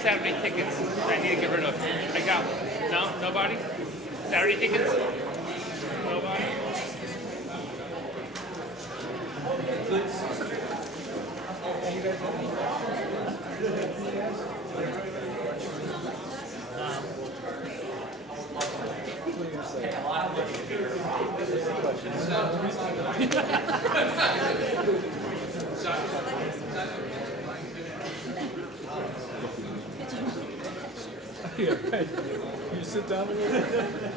Saturday tickets I need to get rid of. I got one. No? Nobody? Saturday tickets? Nobody? Yeah, right. You sit down a little bit.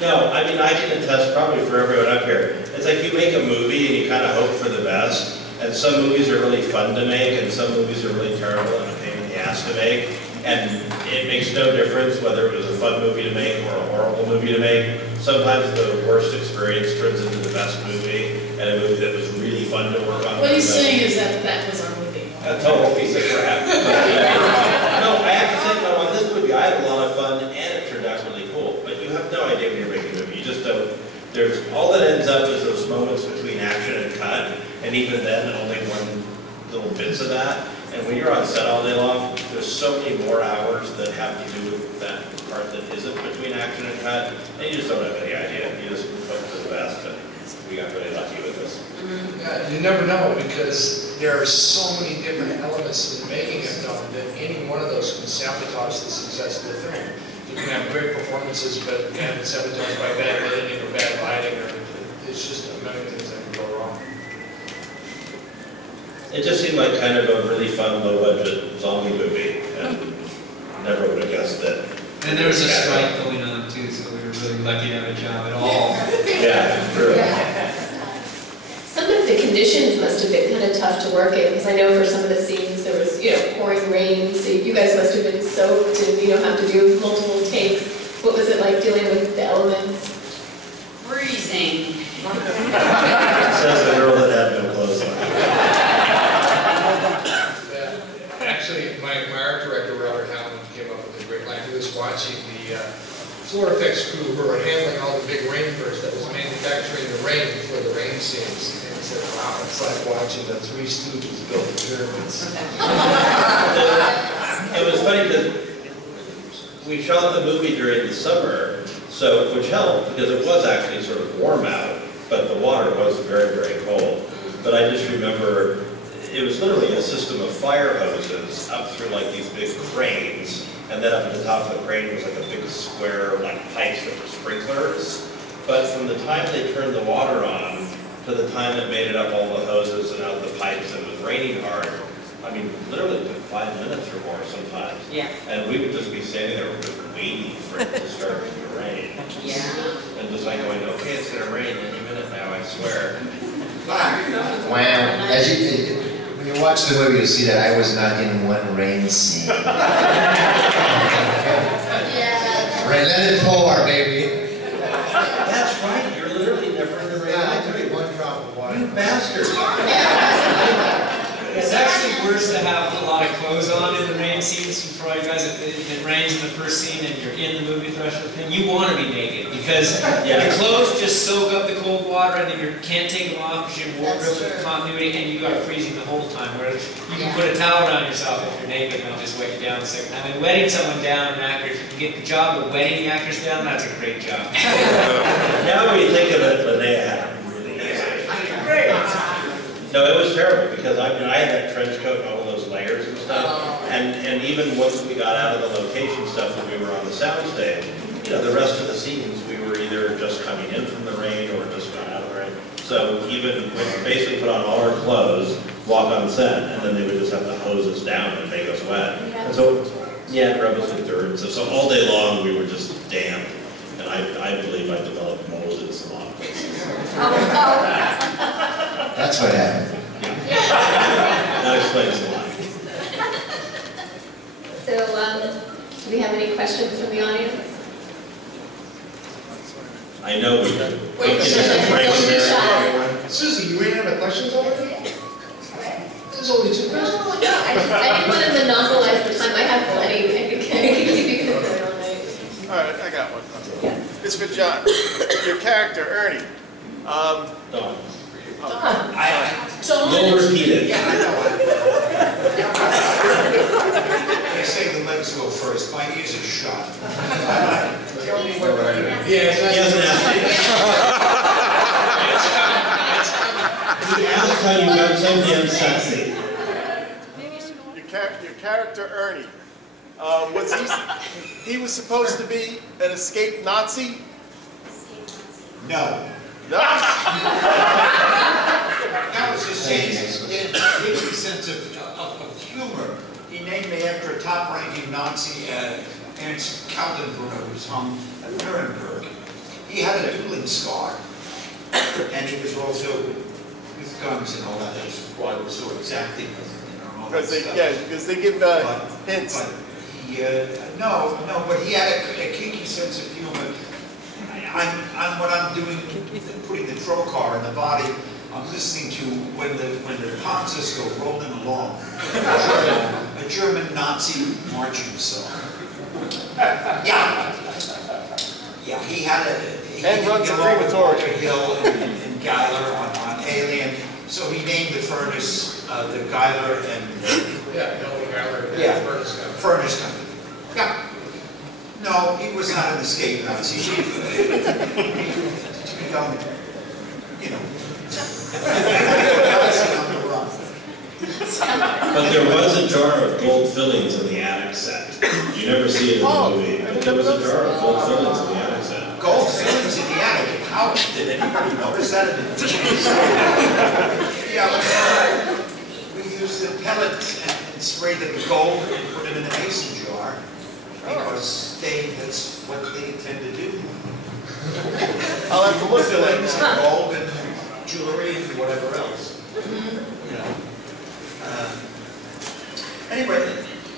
No, I mean, I can attest probably for everyone up here. It's like you make a movie and you kind of hope for the best, and some movies are really fun to make, and some movies are really terrible and a pain in the ass to make. And it makes no difference whether it was a fun movie to make or a horrible movie to make. Sometimes the worst experience turns into the best movie, and a movie that was really fun to work on. What he's saying is that that was our movie. A total piece of crap. No, I have to say, no, on this movie, I had a lot of fun, and it turned out really cool. But you have no idea when you're making a movie. You just don't. There's all that ends up is those moments between action and cut, and even then, only one little bits of that. And when you're on set all day long, there's so many more hours that have to do with that part that isn't between action and cut, and you just don't have any idea. You just hope for the best, and we got really lucky with this. Yeah, you never know, because there are so many different elements to the making of film that any one of those can sabotage the success of the film. You can have great performances, but you can have it sabotaged by bad editing or bad lighting, or it's just a million things that can go wrong. It just seemed like kind of a really fun, low-budget zombie movie, and never would have guessed that. And there was a strike going on too, so we were really lucky to have a job at all. Yeah, true. Some of the conditions must have been kind of tough to work in, because I know for some of the scenes there was, pouring rain, so you guys must have been soaked and, have to do multiple takes. What was it like dealing with the elements? Freezing. Says the girl that had no clothes on. Actually, my art director, Robert Howland, came up with a great line. He was watching the floor effects crew who were handling all the big rain bursts that was manufacturing the rain for the rain scenes. And he said, wow, it's like watching the Three Stooges build the pyramids. It was funny because we shot the movie during the summer, so which helped because it was actually sort of warm out, but the water was very, very cold. But I just remember it was literally a system of fire hoses up through like these big cranes, and then up at the top of the crane was like a big square like pipes that were sprinklers. But from the time they turned the water on to the time it made it up all the hoses and out the pipes and it was raining hard, I mean, literally it took 5 minutes or more sometimes. Yeah. And we would just be standing there just waiting for it to start to rain. Yeah. And just like going, okay, it's going to rain any minute now, I swear. Wow. When you watch the movie, you'll see that I was not in one rain scene. Rain, let it pour, baby. That's right, you're literally never in the rain. I took one drop of water. You bastard. It's actually worse to have a lot of clothes on in the rain scenes. For all you guys, if it rains in the first scene and you're in the movie threshold thing, you want to be naked because your clothes just soak up the cold water and then you can't take them off because you're wardrobe with continuity and you are freezing the whole time. Whereas you can put a towel around yourself if you're naked and it'll just wet you down a second. I mean, wetting someone down, an actor, if you can get the job of wetting the actors down, that's a great job. Now when you think of it, Linnea had it really easy. Great. No, it was terrible because I had that trench coat and all those layers and stuff. And even once we got out of the location stuff when we were on the soundstage, the rest of the scenes we were either just coming in from the rain or just got out of the rain. So even we basically put on all our clothes, walk on set, and then they would just have to hose us down and make us wet. And so, rub us with dirt. So all day long we were just damp. And I believe I developed mold in some odd places. That's what happened. That explains a lot. So, do we have any questions from the audience? I know we do. Susie, you ran out of questions already? There's only 2 questions. No, I didn't want to monopolize the time. I have plenty. I can keep you guys all night. All right, I got one. Yeah. It's for John. Your character, Ernie. Don. John. We'll repeat it. Yeah, I know. They say the legs go first. My ears are shot. Tell me what I do. He hasn't asked you. He asked how you got so damn sexy. Your character, Ernie. He was supposed to be an escaped Nazi? No. No. That was his sense. He had a sense of humor. He named me after a top-ranking Nazi, Ernst Kaltenbrunner, who's hung at Nuremberg. He had a dueling scar, and he was also with guns and all that. That's why it was so exacting. Because they give hints. But No, but he had a kinky sense of humor. What I'm doing, putting the trocar in the body, I'm listening to when the panzers go rolling along, a German Nazi marching song. Yeah, he had And runs a crematory. Hill and Geiler on Alien, so he named the furnace the Geiler and furnace company. Yeah. No, he was not an escape Nazi. To become, you know, Nazi on the run. But there was a jar of gold fillings in the attic set. You never see it in the movie, but there was a jar of gold fillings in the attic set. Gold fillings in the attic. How did anybody notice that? Yeah, we used the pellet and sprayed them with gold and put them in a mason jar because that's what they tend to do. I'll have to look at Fillings that. and gold and jewelry and whatever else. You know. Anyway,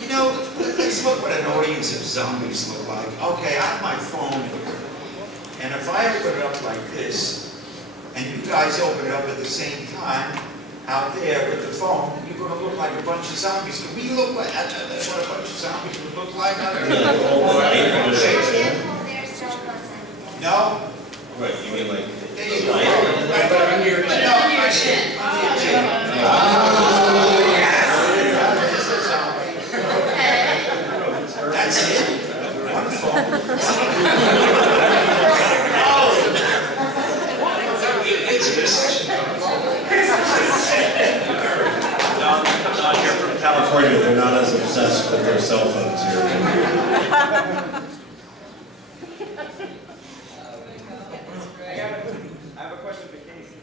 you know, let's look what an audience of zombies look like. Okay, I have my phone here, and if I open it up like this, and you guys open it up at the same time, out there with the phone, you're going to look like a bunch of zombies. Can we look like what a bunch of zombies would look like? No? Right, you mean like... There you go. Put it under your chin. That's it. One phone. It's a recession. Not here from California, they're not as obsessed with their cell phones here. I have a question for Casey.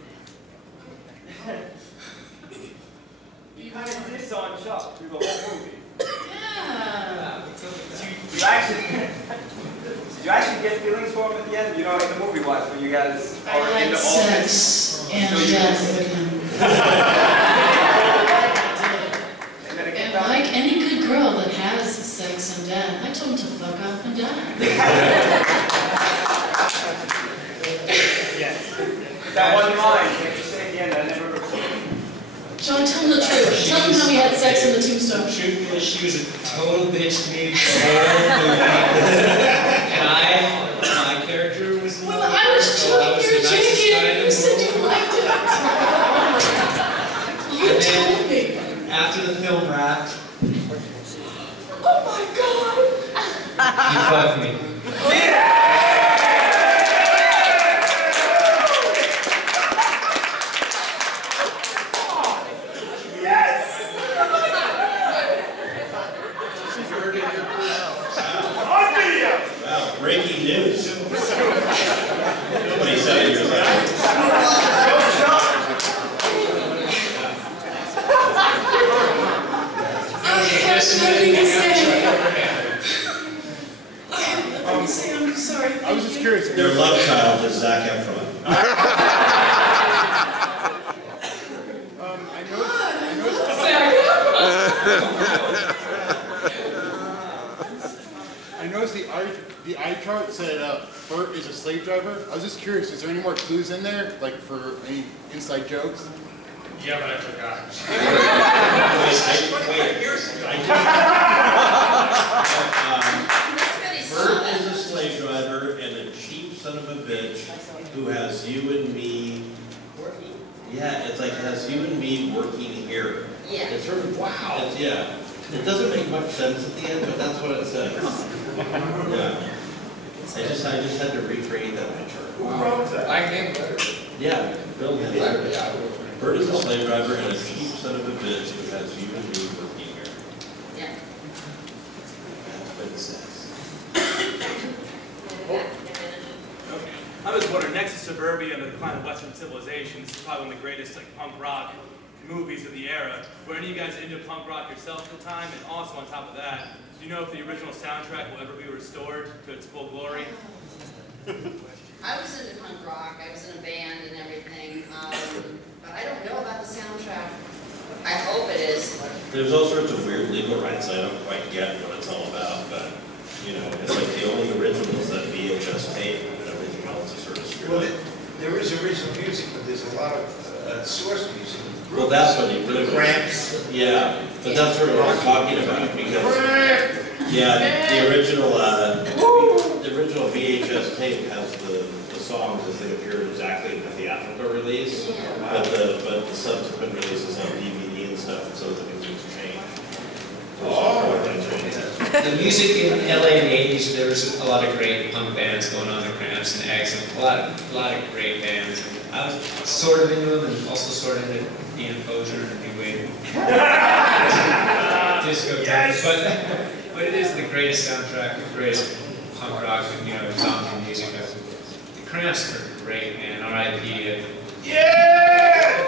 You kind of diss on Chuck through the whole movie. Yeah. Did you actually get feelings for him at the end? You know, in the movie was when you guys I are had into all sex this. and death with him. And like any good girl that has sex and death, I told him to fuck off and die. That wasn't mine. Can't you say again? I never. John, tell him the truth. Tell him how we had sex in the tombstone. Truthfully, she was a total bitch to me the whole movie. And my character was not. Well, I was choking your chicken. You said you liked it. You told me. After the film wrapped, Oh my God. he fucked me. Wow, breaking news. Nobody said it was that. I have nothing to say. I have nothing to say. I'm sorry. I was just curious. Their love child is Zac Efron. I noticed the eye chart said Bert is a slave driver. I was just curious, is there any more clues in there, like for any inside jokes? Yeah, but I forgot. Bert is a slave driver and a cheap son of a bitch who has you and me. Yeah, it's like it has you and me working here. Yeah. It's sort of wow. Yeah. It doesn't make much sense at the end, but that's what it says. Yeah. I just had to recreate that picture. Who wrote that? I named it. Yeah, Bill did it. Bert is a slave driver and a cheap son of a bitch who has you and me working here. Yeah. That's what it says. I was wondering, next to Suburbia and the Decline of Western Civilization, this is probably one of the greatest punk rock movies of the era. Were any of you guys into punk rock yourself at the time? And also on top of that, do you know if the original soundtrack will ever be restored to its full glory? I was into punk rock. I was in a band and everything, but I don't know about the soundtrack. I hope it is. There's all sorts of weird legal rights I don't quite get what it's all about. You know, it's like the only originals that VHS tape, and everything else is sort of screwed Well, up. there is original music, but there's a lot of source music. Well, that's what you really Gramps. Yeah, but that's sort of what I'm talking about because the original VHS tape has the songs as they appeared exactly in the theatrical release, but the subsequent releases on DVD and stuff, and so the music's changed. The music in LA in the 80s, there was a lot of great punk bands going on, the Cramps and Eggs, and a lot of great bands. And I was sort of into them and also sort of into Dean Posner and New Wave. Disco yes! But it is the greatest soundtrack, the greatest punk rock, you know, zombie music. The Cramps are great, man. R.I.P. Yeah!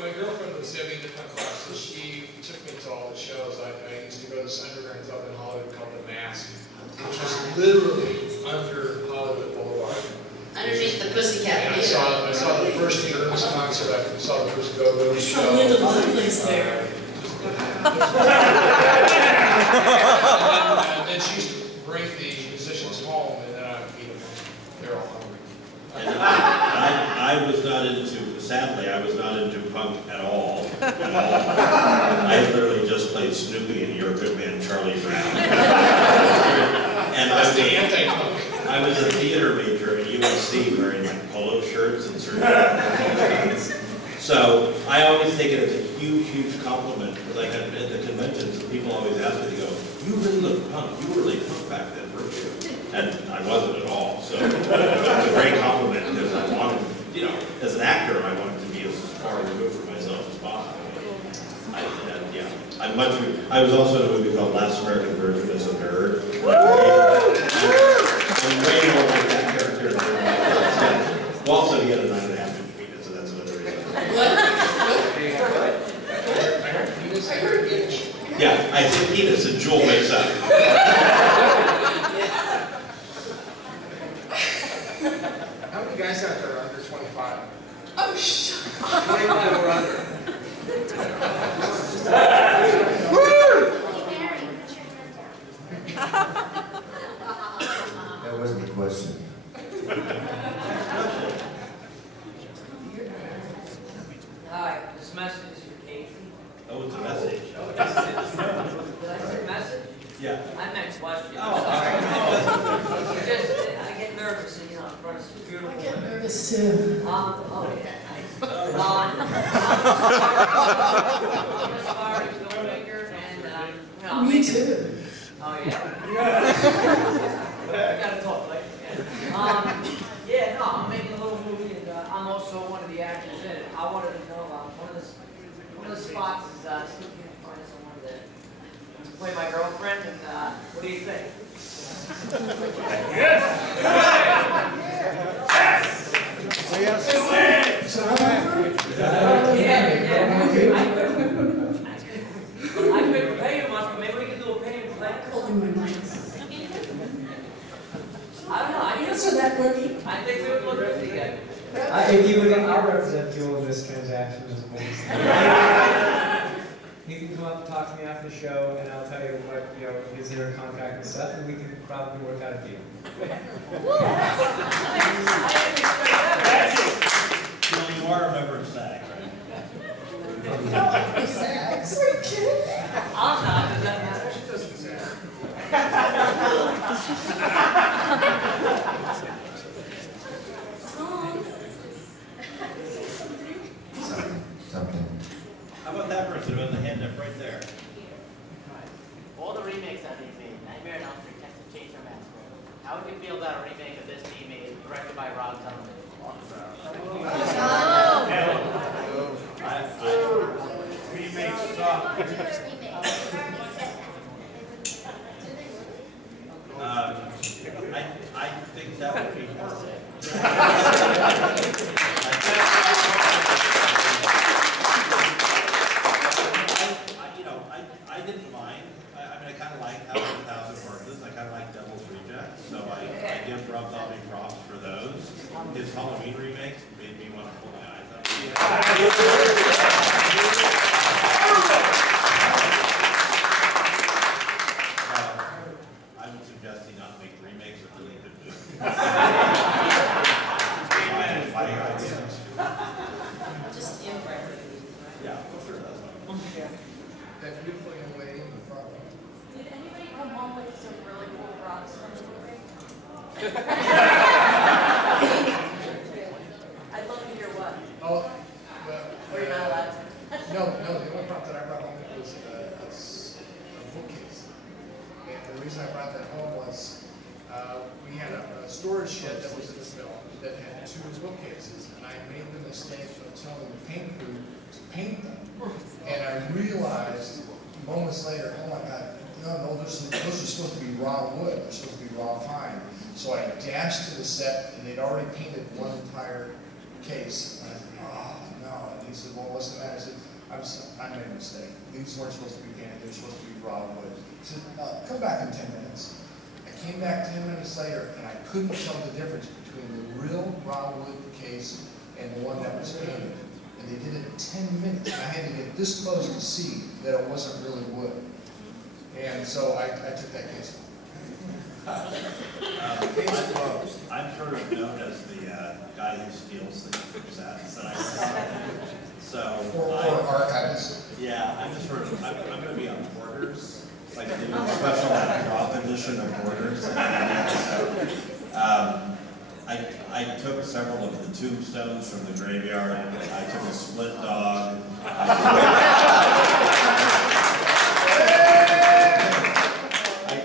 My girlfriend was heavy into punk rock, so she took me to all the shows. I used to go to this underground club in Hollywood called The Mask, which was literally under Hollywood Boulevard. Underneath the Pussycat And I Theater. saw the first Earns concert, I saw the first Go-Go show. Probably the love place there. And then she used to bring the musicians home, and then I would feed them. They're all hungry. And I was not into, sadly, I was not into punk at all. I literally just played Snoopy and Your Good Man Charlie Brown. And That's the anti-punk. I was a theater major at USC wearing like polo shirts and certain So I always take it as a huge, huge compliment because I had at the conventions, people always ask me, they go, you really look punk, you were really punk back then, weren't you? And I wasn't at all. So it's a great compliment because I wanted, you know, as an actor, I wanted to be as far removed from myself as possible. I was also in a movie called Last American Virgin as a nerd. I'm way more like that character. Well, also he had a 9.5-inch penis, so that's another reason. Yeah, I said penis and Jewel wakes up. How many guys out there are under 25? Oh, shut up. 25 or under. That wasn't the question. Hi, this message is for Casey. Oh, it's a message. Did I say message? Yeah. I meant question. Oh, sorry. I get nervous, you know, in front of some beautiful women. I get nervous too. I'm aspiring filmmaker, and you know, Me too. Oh yeah. We gotta talk, like. Yeah, no, I'm making a little movie, and I'm also one of the actors in it. I wanted to know one of the spots is Sleeping in Front of someone to play my girlfriend, and what do you think? Yes! I couldn't pay you much, but maybe we can do a pay and play. I don't know. Answer that for me. I think we would look good together. If you would, I'll represent Joel in this transaction as well. You can come up and talk to me after the show, and I'll tell you what, you know, is there a contract and stuff, and we can probably work out a deal. You are a member of SAG, right? Sex? Are you kidding me? I'm not. Does that matter? She doesn't say. Something. How about that person with the hand up right there? All the remakes that they've made, Nightmare on Elm Street, Texas Chainsaw Massacre. How would you feel about a remake of this being made, directed by Rob Zombie? Remake suck. I think that would be I didn't mind. I mean, I kind of liked House of a Thousand Corpses. I kind of like Devil's Rejects, so I give Rob Zombie props for those. His Halloween remakes made me want to pull my eyes out. was in the film that had 2 bookcases, and I made the mistake of telling the paint crew to paint them. And I realized moments later, oh my God, no, those are supposed to be raw wood. They're supposed to be raw pine. So I dashed to the set, and they'd already painted one entire case. And I thought, oh no. And he said, well, what's the matter? I said, I made a mistake. These weren't supposed to be painted. They're supposed to be raw wood. He said, come back in 10 minutes. I came back 10 minutes later, and I couldn't tell the difference between the real raw wood case and the one that was painted. And they did it in 10 minutes. And I had to get this close to see that it wasn't really wood. And so I took that case. I'm sort of known as the guy who steals things from sets. Or archivists. Yeah, I'm just sort of, I'm going to be on Borders. Like they do a special drop edition of Borders. I took several of the tombstones from the graveyard. I took a split dog. I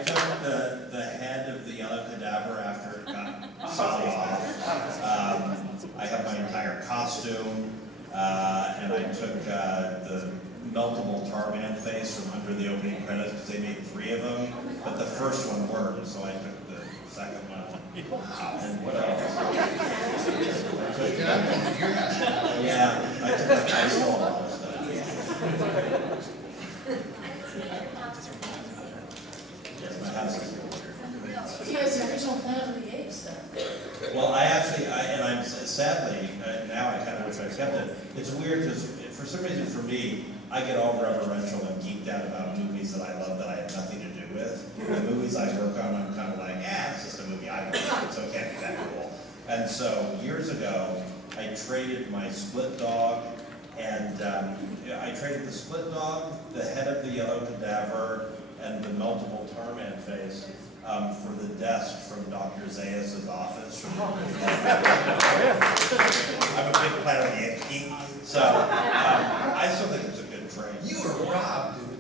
took the head of the yellow cadaver after it got sawed off. I have my entire costume, and I took the meltable tarman face from under the opening credits because they made 3 of them, but the first one worked, so I took the second one. And what else? Yeah, I took a high school a lot of stuff. Yes, my house is He has the original Planet of the Apes stuff. Well, I'm sadly, now I kind of wish I kept it. It's weird because for some reason for me, I get all reverential and geeked out about movies that I love that I have nothing to do with. The movies I work on, I'm kind of like, it's just a movie I don't know, so it can't be that cool. And so years ago, I traded my split dog, and I traded the split dog, the head of the yellow cadaver, and the meltable tarman face for the desk from Dr. Zayas' office. I'm a big Planet of the Apes geek, so I still think it's a good trade. You were robbed, dude.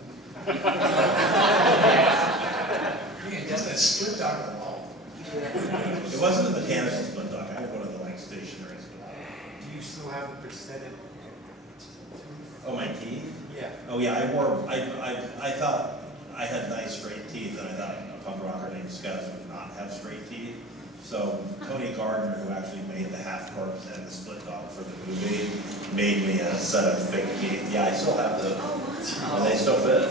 Man, just that split dog alone. It wasn't a mechanical split dog. I had one of the stationary split dogs. Do you still have the prosthetic? Oh, my teeth? Yeah. Oh yeah, I thought I had nice straight teeth, and I thought a punk rocker named Scuzz would not have straight teeth. So Tony Gardner, who actually made the half corpse and the split dog for the movie, made me a set of fake teeth. Yeah, I still have those, and they still fit.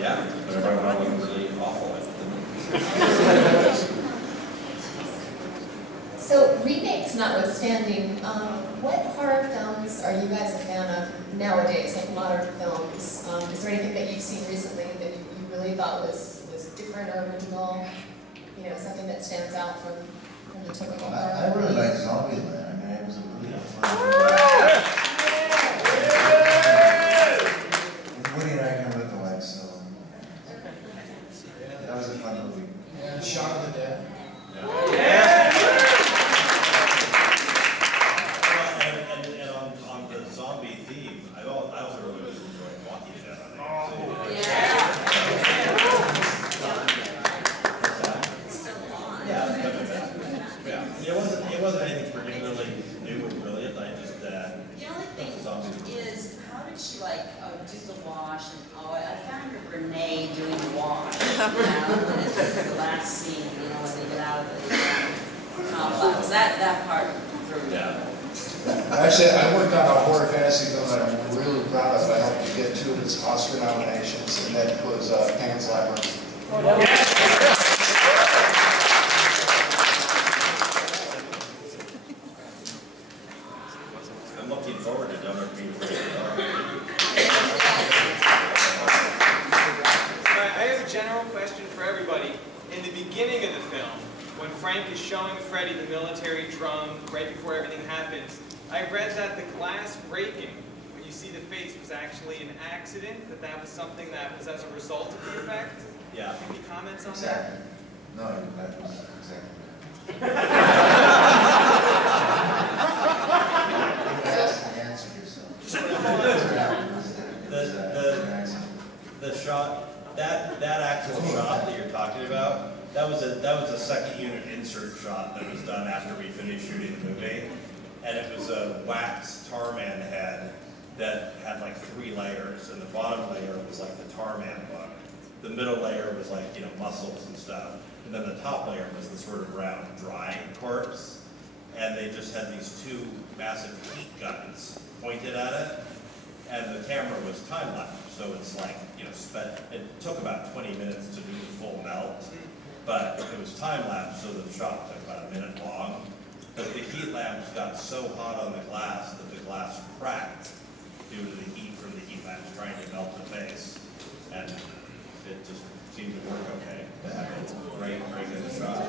Yeah, whenever I want to look really awful. So remakes notwithstanding, what horror films are you guys a fan of nowadays, like modern films? Is there anything that you've seen recently that you really thought was different or original? You know, something that stands out from the typical horror? I really like Zombieland. I mean, it was a really fun. With Woody and I can look alike, so that was a fun movie. And Shaun of the Dead. And on the zombie theme, I also really enjoyed Walking Dead. It wasn't anything particularly new or brilliant. I just the only thing is, how did she do the wash? And I found her Renee doing the wash. The last scene, when they get out of the complex. That part threw me. Actually, I worked on a horror fantasy film that I'm really proud of. I helped to get 2 of its Oscar nominations, and that was Pan's Labyrinth. I'm looking forward to Don't Be Afraid of the Dark. I have a general question for everybody. In the beginning of the film, when Frank is showing Freddy the military drum right before everything happens, I read that the glass breaking, when you see the face, was actually an accident, that was something that was as a result of the effect? Yeah. Any comments on Exactly. No, that was exactly. The shot, that actual shot that you're talking about, that was a second unit insert shot that was done after we finished shooting the movie. And it was a wax tarman head that had like 3 layers, and the bottom layer was like the tarman look. The middle layer was like, you know, muscles and stuff. And then the top layer was the sort of round, dry corpse. And they just had these 2 massive heat guns pointed at it. And the camera was time-lapse, so it's like, you know, it took about 20 minutes to do the full melt. But it was time-lapse, so the shot took about a minute long. But the heat lamps got so hot on the glass that the glass cracked due to the heat from the heat lamps trying to melt the face. And it just seemed to work okay. To have a great good shot.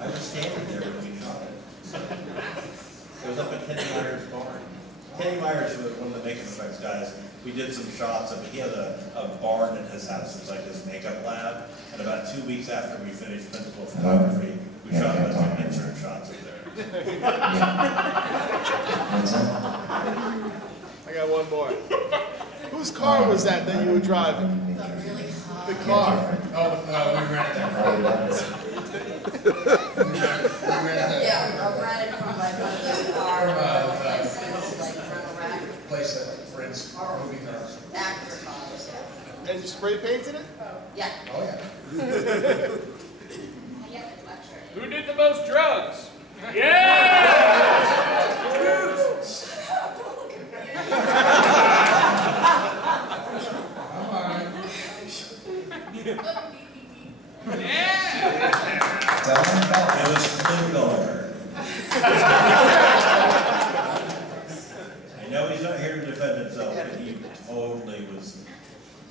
I was standing there when we shot it. It was up at Kenny Meyer's barn. Kenny Myers was one of the makeup effects guys. We did some shots of it. He has a barn in his house. It's like his makeup lab. And about 2 weeks after we finished principal photography, we shot a bunch of insert shots of there. I got one more. Whose car was that you were driving? The car. Oh, we rented that. Yeah, I rented from my brother's car, Place that rents movie cars. actor cars, yeah. And you spray painted it? Yeah. Oh, yeah. Who did the most drugs? Yeah! It was Klingar. I know he's not here to defend himself, but he totally was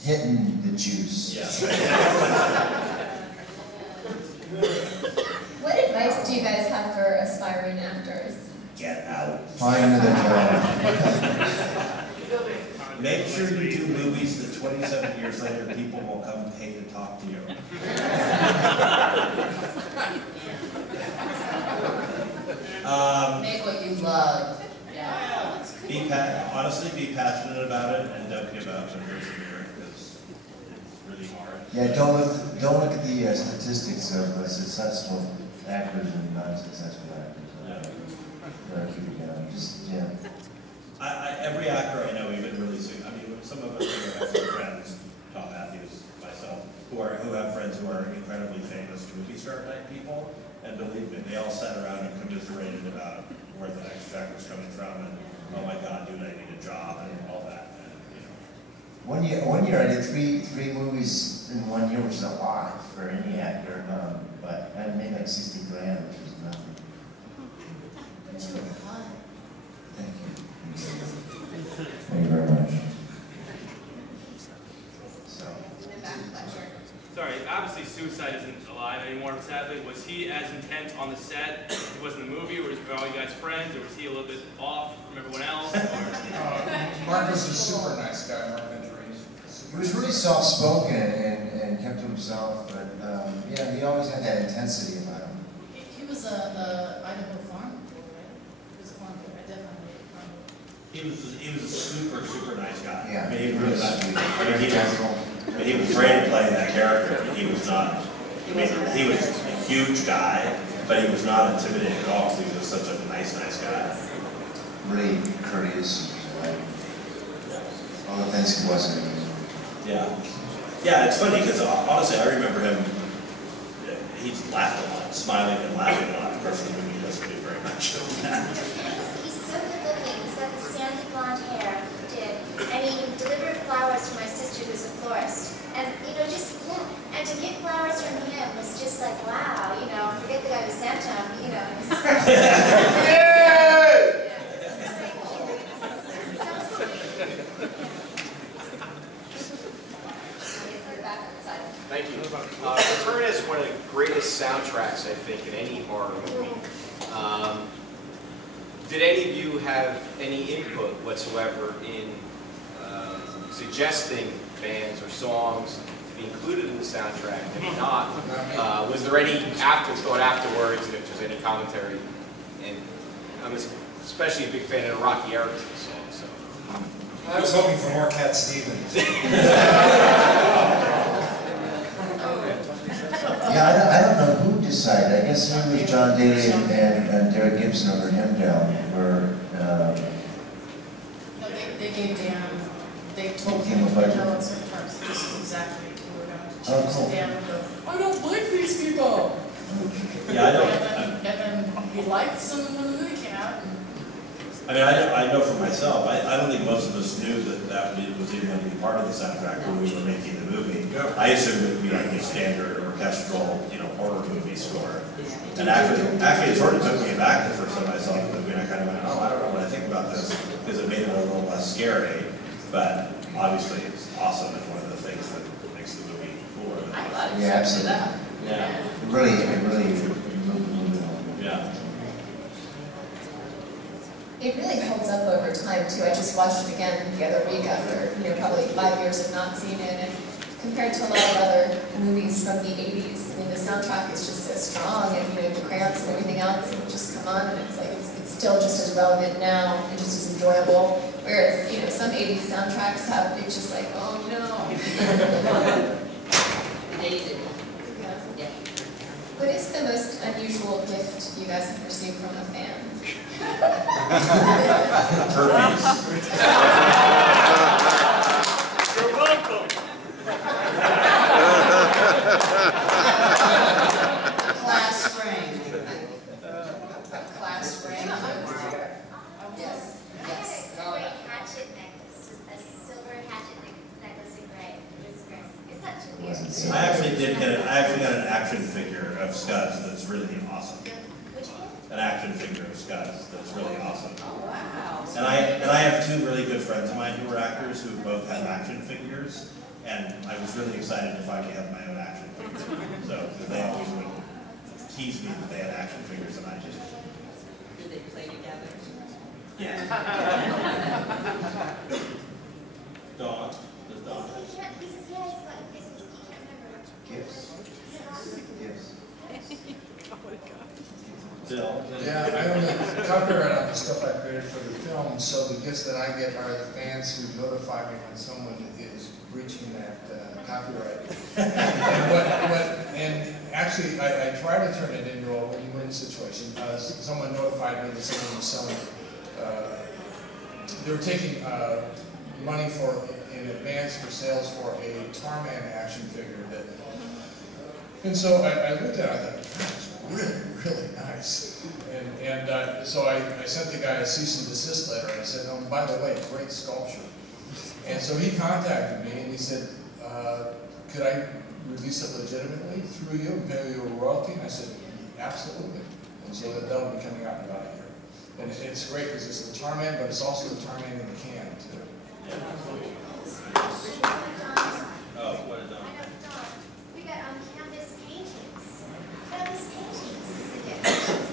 hitting the juice. Yeah. What advice do you guys have for aspiring actors? Get out. Find another job. Make sure you do movies that 27 years later people will come pay to talk to you. Make what you love. Yeah. Honestly, be passionate about it and don't give up and persevere because it's really hard. Yeah, don't look at the statistics of successful actors and non-successful actors. Keep it going. Just, yeah. Every actor I know, even really soon. I mean, some of us here have some friends, Tom Matthews, myself, who have friends who are incredibly famous movie star type people, and believe me, they all sat around and commiserated about where the next check was coming from, and oh my God, dude, I need a job, and all that. And, you know. One year I did three movies in 1 year, which is a lot for any actor, but I made like 60 grand, which is nothing. Thank you. Thank you very much. So. Sorry, obviously suicide isn't alive anymore, sadly. Was he as intense on the set as he was in the movie, or were all you guys friends, or was he a little bit off from everyone else? Mark was a super nice guy, Mark Venturini. He was really soft-spoken and kept to himself, but yeah, he always had that intensity about him. He was a Idaho farm boy, right? He was a farm boy, I definitely farm boy. He was a super nice guy. Yeah, I mean, he really was. He was great at playing that character. I mean, he was not. I mean, he was a huge guy, but he was not intimidating at all. He was such a nice guy. Really courteous. All the things he wasn't. Yeah, it's funny because honestly, I remember him. He laughed a lot, smiling and laughing a lot. Of course, the movie doesn't do very much of that. He's so good looking. He's got the sandy blonde hair. He did. And he delivered flowers to my sister who's a florist. And, you know, and to get flowers from him was just like, wow, you know, forget that I was Santa, you know. Thank you. Return is one of the greatest soundtracks, I think, in any horror movie. Did any of you have any input whatsoever in suggesting bands or songs to be included in the soundtrack? If not, was there any afterthought afterwards, and if there's any commentary? And I'm especially a big fan of the Rocky Erickson song. So I was hoping for more Cat Stevens. Yeah, I don't know who decided. I guess maybe it was John Daly and Derek Gibson over at Hemdale, where No, they gave Dan, they told Came him, up with- no, in certain terms, this is exactly who we're going to Oh, choose. cool. And Dan would go, I don't like these people. Yeah, I don't. And then he liked some when the movie came out. I mean, I know for myself, I don't think most of us knew that was even going to be part of the soundtrack when we were making the movie. I assumed it would be like a standard orchestral, horror movie score. And actually, it sort of took me aback the first time I saw the movie, and I kind of went, oh, I don't know what I think about this, because it made it a little less scary. But obviously, it's awesome, and one of the things that makes the movie cooler. Yeah, absolutely. Yeah. It really moved the movie on. Yeah. It really holds up over time too. I just watched it again the other week after, probably 5 years of not seeing it. And compared to a lot of other movies from the 80s, I mean, the soundtrack is just so strong, and the cramps and everything else, and just come on, and it's like, it's still just as relevant now, and just as enjoyable. Whereas, some 80s soundtracks have, it's just like, oh no. Dated. Yeah. What is the most unusual gift you guys have received from a fan? Herpes. You're welcome. Class ring. Class ring. Yes. I had a great hatchet necklace, a silver hatchet necklace in gray. It was great. It's not too weird. I actually got an action figure of Scuds that's really awesome. What'd you get? An action figure of Scuds that's really awesome. Oh, wow. And I have two really good friends of mine who are actors who both have action figures, and I was really excited to finally have my own action figure. So they always would tease me that they had action figures, and I just. Did they play together? Yeah. Dawn. Does Dawn? He says, yeah, he's got a business. He can't remember. Gifts. Gifts. Bill? Yeah, I own the copyright on the stuff I created for the film, so the gifts that I get are the fans who notify me when someone is breaching that copyright. And actually, I try to turn it into a win-win situation. Someone notified me that someone was selling, they were taking money in advance for sales for a Tarman action figure that, and so I looked at it, I thought, that's really, really nice. And so I sent the guy a cease and desist letter, and I said, oh, by the way, great sculpture. And so he contacted me, and he said, could I release it legitimately through you and pay you a royalty? And I said, absolutely. And so that'll be coming out in about a year. And it's great because it's the Tarman, but it's also the Tarman in the can, too. Yeah. Oh, what is that? We got canvas paintings. Canvas paintings is the gift.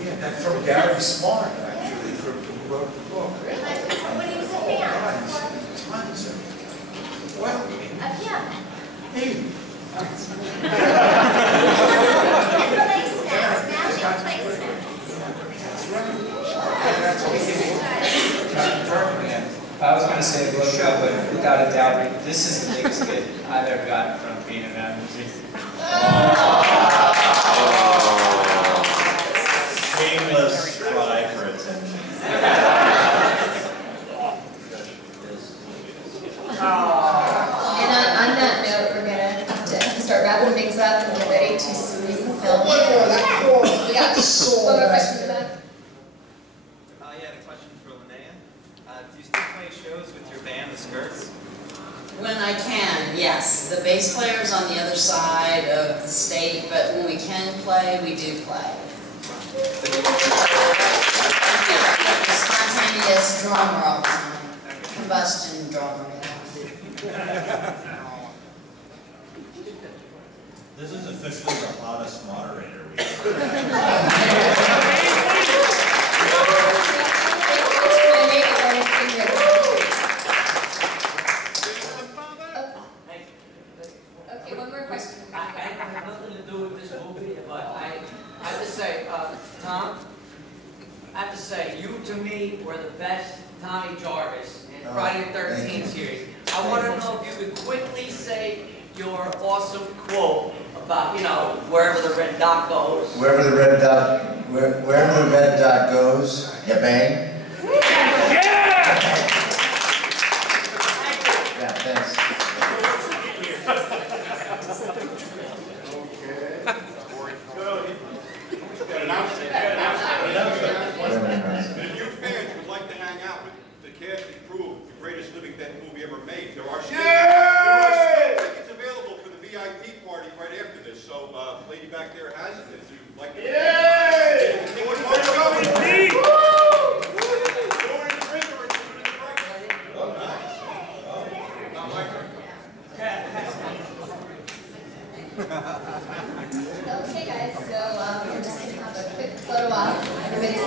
Yeah, that's from Gary Smart, actually, who wrote the book. Really? When he was a fan. Tons of it. Well, Of him. hey. Placemats, matching placemats. That's right. That's what we did. Perfect. I was going to say book, but without a doubt, this is the biggest gift I've ever gotten from being in that movie. Shameless cry for attention. And on that note, we're gonna have to start wrapping things up and get ready to screen the film. We got one more question for that. Yeah, a question for Linnea. Do you still play shows with your band, the Skirts? When I can, yes. The bass player's on the other side of the state, but when we can play, we do play. Spontaneous drummer all the time. Combustion drummer. This is officially the hottest moderator we've Okay, one more question. I have nothing to do with this movie, but I have to say, Tom, I have to say, you to me were the best Tommy Jarvis in Friday the 13th series. I want to know if you could quickly say your awesome quote about, you know, wherever the red dot goes. Wherever the red dot goes, you bang. Yeah! Yeah, thanks. If you fans would like to hang out with the cast and crew of the greatest living dead movie ever made, there are still tickets available for the VIP party right after this. So, lady back there has it if you'd like to. Okay guys, so we're just going to have a quick photo op. Everybody's